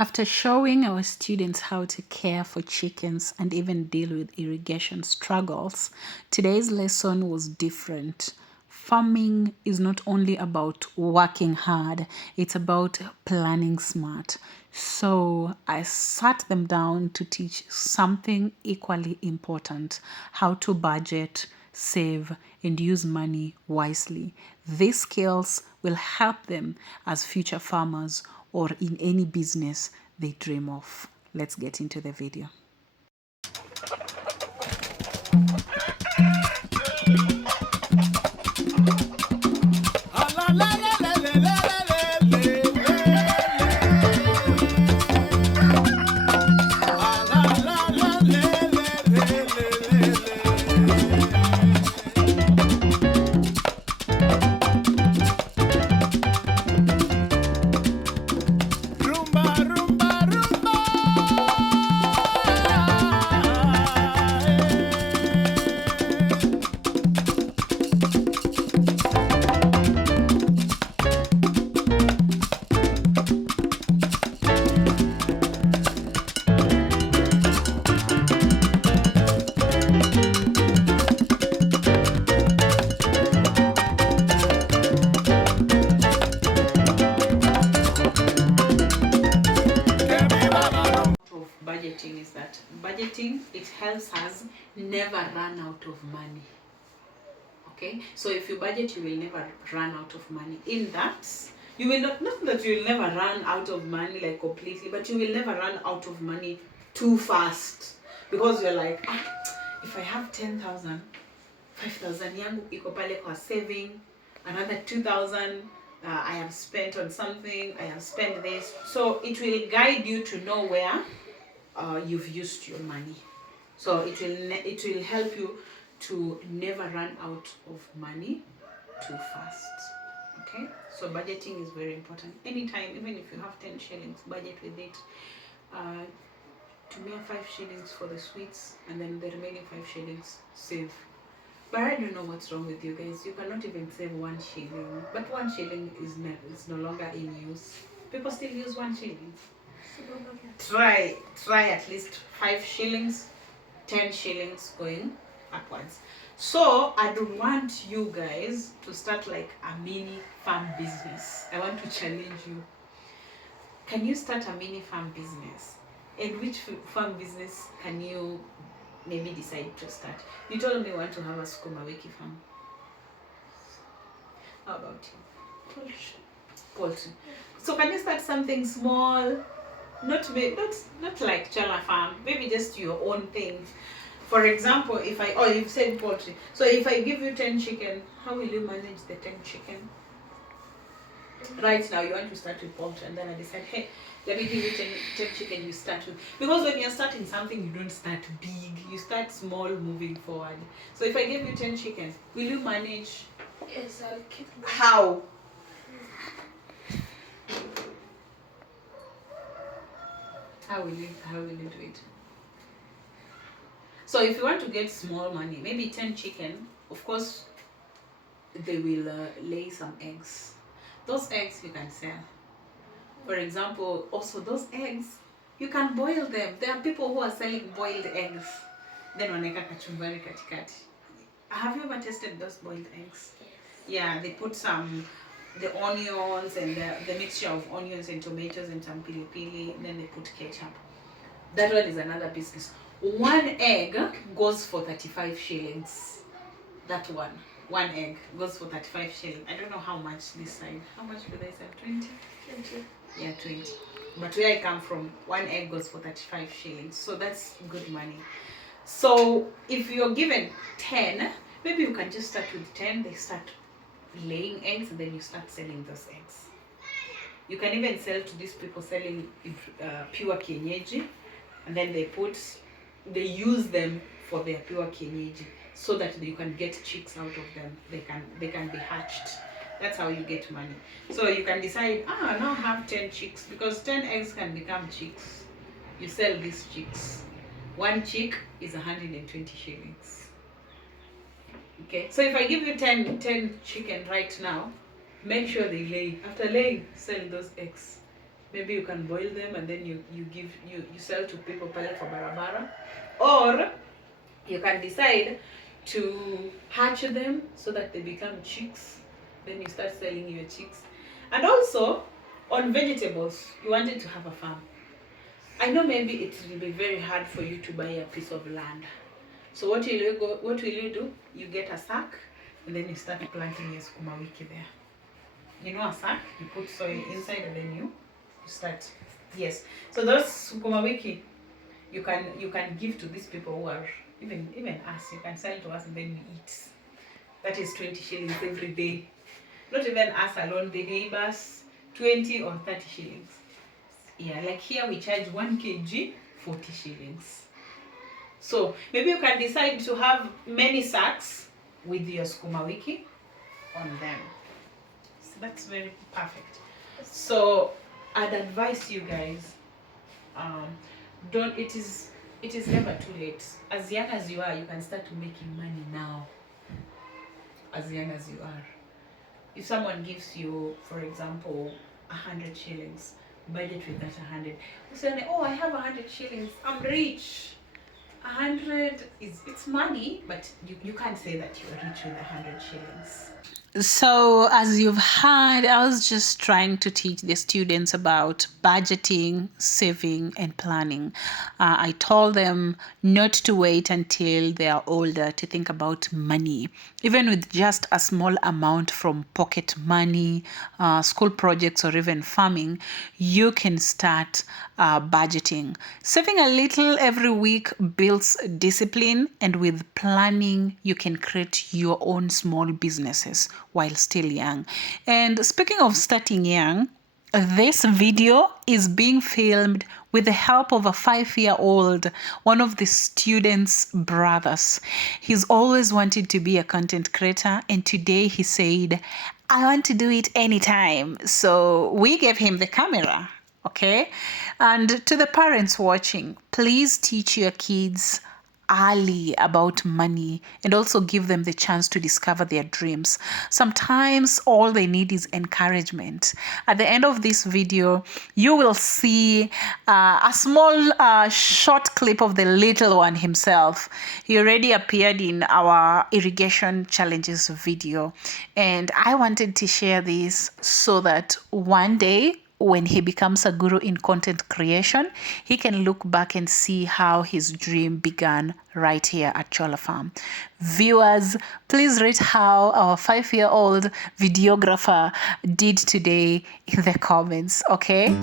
After showing our students how to care for chickens and even deal with irrigation struggles, today's lesson was different. Farming is not only about working hard, it's about planning smart. So I sat them down to teach something equally important: how to budget, save, and use money wisely. These skills will help them as future farmers or in any business they dream of. Let's get into the video. Budgeting is that budgeting, it helps us never run out of money. Okay, so if you budget, you will never run out of money. In that, you will not that you will never run out of money like completely, but you will never run out of money too fast, because you're like, if I have 10,000, 5,000 yangu iko pale kwa saving, another 2,000 I have spent on something, I have spent this. So it will guide you to know where you've used your money. So it will help you to never run out of money too fast. Okay, so budgeting is very important. Anytime, even if you have 10 shillings, budget with it. To me, 5 shillings for the sweets, and then the remaining 5 shillings save. But I don't know what's wrong with you guys. You cannot even save 1 shilling. But 1 shilling is no longer in use. People still use 1 shilling. Try at least 5 shillings, 10 shillings going upwards. So I don't want you guys to start like a mini farm business. I want to challenge you. Can you start a mini farm business? And which farm business can you maybe decide to start? You told me you want to have a sukuma wiki farm. How about you? Poultry. So can you start something small? Not like Cholla Farm, maybe just your own thing. For example, you've said poultry. So if I give you 10 chicken, how will you manage the 10 chicken? Right now you want to start with poultry, and then I decide, hey, let me give you 10 chicken, you start with. Because when you're starting something, you don't start big, you start small moving forward. So if I give you 10 chickens, will you manage? Yes, I'll keep them. How? How will you do it? So if you want to get small money, maybe 10 chicken, of course, they will lay some eggs. Those eggs you can sell. For example, also those eggs, you can boil them. There are people who are selling boiled eggs. Then waneka kachumbari katikati. Have you ever tasted those boiled eggs? Yeah, they put the onions and the mixture of onions and tomatoes and some pili pili, and then they put ketchup. That one is another business. 1 egg goes for 35 shillings. That one egg goes for 35 shillings. I don't know how much this side. How much do they sell? 20? 20. Yeah, 20. But where I come from, 1 egg goes for 35 shillings. So that's good money. So if you're given 10, maybe you can just start with 10. They start laying eggs, and then you start selling those eggs. You can even sell to these people selling pure Kienyeji, and then they use them for their pure Kienyeji, so that you can get chicks out of them. They can be hatched. That's how you get money. So you can decide, now have 10 chicks, because 10 eggs can become chicks. You sell these chicks. 1 chick is 120 shillings. Okay, so if I give you 10 chicken right now, make sure they lay. After laying, sell those eggs. Maybe you can boil them and then you sell to people pale for barabara, or you can decide to hatch them so that they become chicks. Then you start selling your chicks. And also on vegetables, you wanted to have a farm. I know maybe it will be very hard for you to buy a piece of land. So what will you do? You get a sack and then you start planting your sukuma wiki there. You know a sack, you put soil inside and then you start. Yes. So those sukuma wiki you can give to these people who are even us. You can sell to us and then we eat. That is 20 shillings every day. Not even us alone, the neighbors, 20 or 30 shillings. Yeah, like here we charge 1 kg 40 shillings. So maybe you can decide to have many sacks with your sukuma wiki on them. So that's very perfect. So I'd advise you guys, don't it is never too late. As young as you are, you can start making money now. As young as you are. If someone gives you, for example, 100 shillings, budget with that 100. You say, oh, I have 100 shillings, I'm rich. 100 it's money, but you can't say that you're rich with 100 shillings. So, as you've heard, I was just trying to teach the students about budgeting, saving, and planning. I told them not to wait until they are older to think about money. Even with just a small amount from pocket money, school projects, or even farming, you can start budgeting. Saving a little every week builds discipline, and with planning, you can create your own small businesses while still young. And speaking of starting young, this video is being filmed with the help of a 5-year-old, one of the students' brothers. He's always wanted to be a content creator, and today he said, I want to do it anytime. So we gave him the camera, okay? And to the parents watching, please teach your kids early about money and also give them the chance to discover their dreams. Sometimes all they need is encouragement. At the end of this video, you will see a small short clip of the little one himself. He already appeared in our irrigation challenges video, and I wanted to share this so that one day when he becomes a guru in content creation, he can look back and see how his dream began right here at Cholla Farm. Viewers, please rate how our 5-year-old videographer did today in the comments, okay?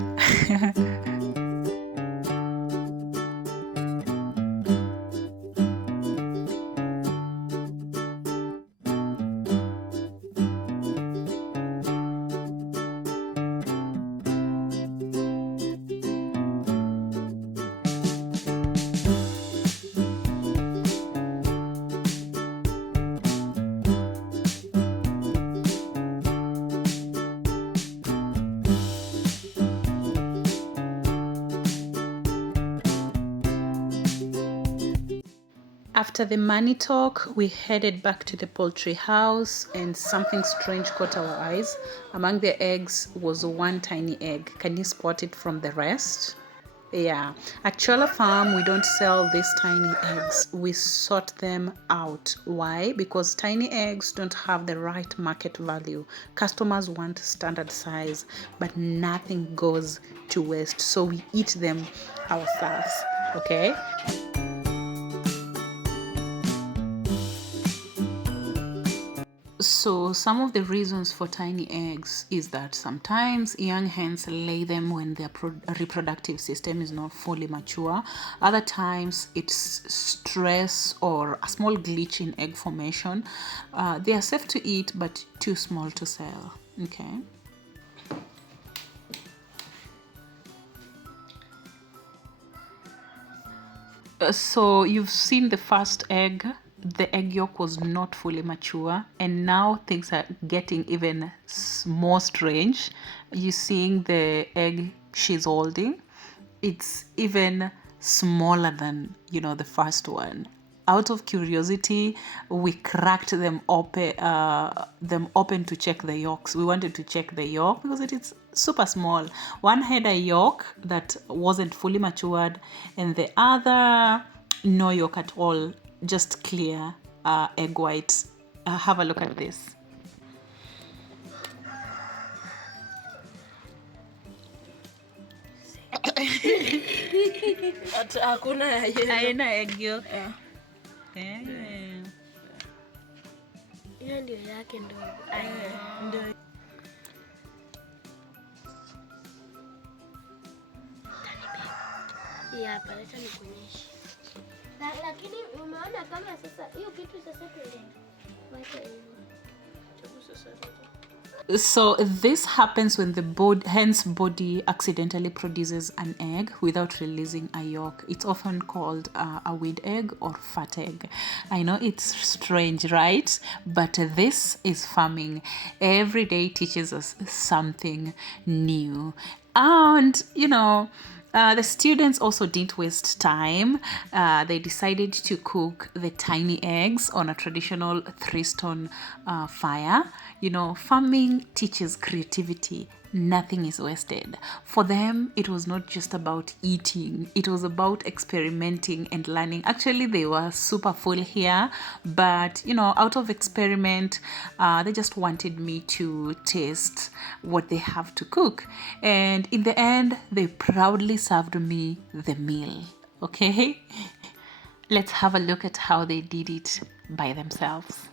After the money talk, we headed back to the poultry house, and something strange caught our eyes. Among the eggs was one tiny egg. Can you spot it from the rest? Yeah, at Cholla Farm, we don't sell these tiny eggs. We sort them out. Why? Because tiny eggs don't have the right market value. Customers want standard size, but nothing goes to waste. So we eat them ourselves, okay? So some of the reasons for tiny eggs is that sometimes young hens lay them when their reproductive system is not fully mature. Other times it's stress or a small glitch in egg formation. They are safe to eat but too small to sell. Okay. So you've seen the first egg. The egg yolk was not fully mature, and now things are getting even more strange. You're seeing the egg she's holding. It's even smaller than, the first one. out of curiosity, we cracked them open to check the yolks. We wanted to check the yolk because it is super small. One had a yolk that wasn't fully matured, and the other no yolk at all, just clear egg white. Have a look at this. Haina egg yolk. Hiyo ndio yake ndio. Hapa acha nikuonyeshe. Lakini umeona kama sasa hiyo kitu sasa tuende. So this happens when the hen's body accidentally produces an egg without releasing a yolk. It's often called a weed egg or fat egg. I know it's strange, right? But this is farming. Every day teaches us something new. And, the students also didn't waste time. They decided to cook the tiny eggs on a traditional 3-stone fire. Farming teaches creativity. Nothing is wasted. For them, it was not just about eating. It was about experimenting and learning. Actually, they were super full here, but out of experiment, they just wanted me to taste what they have to cook. And in the end, they proudly served me the meal. Okay? Let's have a look at how they did it by themselves.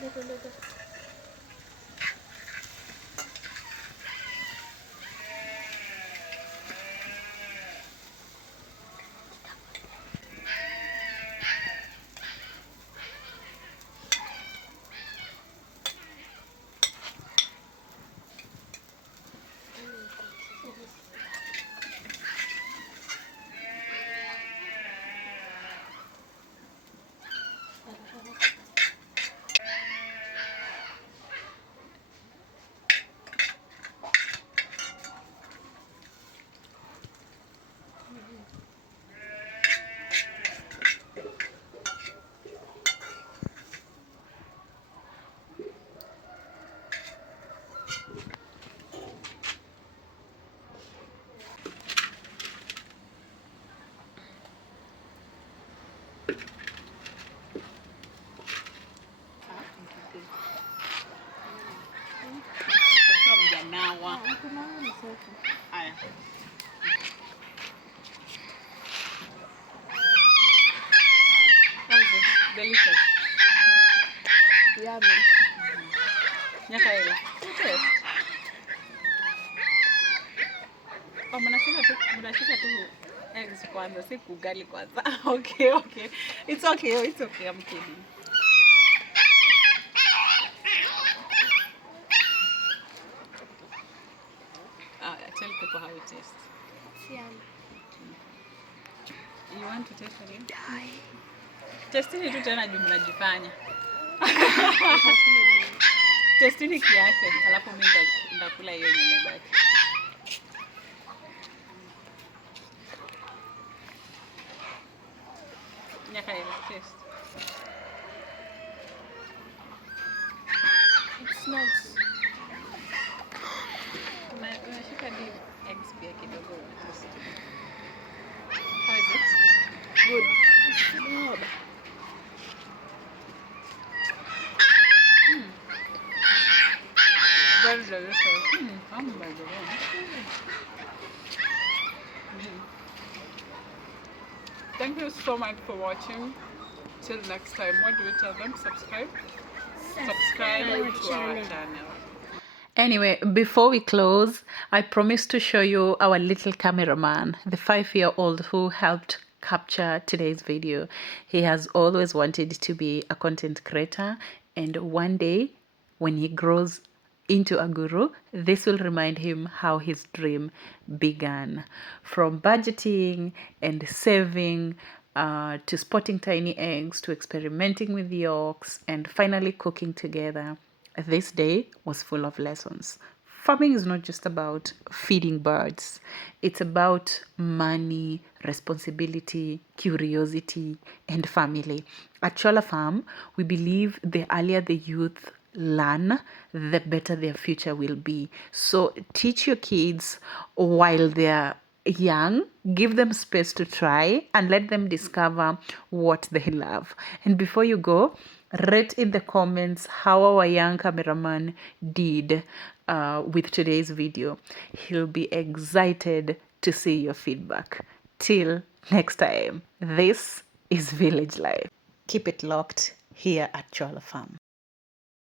Ndogo. Haya. How is it? Delicious. Yummy. Nyaka ile. Taste. Oh, mnashika tu eggs kwanza, si kugali kwanza. Okay. It's okay, I'm kidding. Tell people how it tastes. It's yummy. You want to taste again? Testini tu tena juu mnajifanya. Testini kiasi, alafu mimi ndakula hiyo yenye imebaki. Nyaka ile taste. It's nice. Unashika di eggs pia kidogo taste. How is it? Good. Good. Very delicious. By the way. Thank you so much for watching. Till next time, what do we tell them? Subscribe to our channel. Anyway, before we close, I promised to show you our little cameraman, the 5-year-old who helped capture today's video. He has always wanted to be a content creator, and one day when he grows into a guru, this will remind him how his dream began. From budgeting and saving, to spotting tiny eggs, to experimenting with yolks, and finally cooking together. This day was full of lessons. Farming is not just about feeding birds. It's about money, responsibility, curiosity, and family. At Cholla Farm, we believe the earlier the youth learn, the better their future will be. So teach your kids while they're young, give them space to try, and let them discover what they love. And before you go, rate in the comments how our young cameraman did with today's video. He'll be excited to see your feedback. Till next time, this is Village Life. Keep it locked here at Cholla Farm.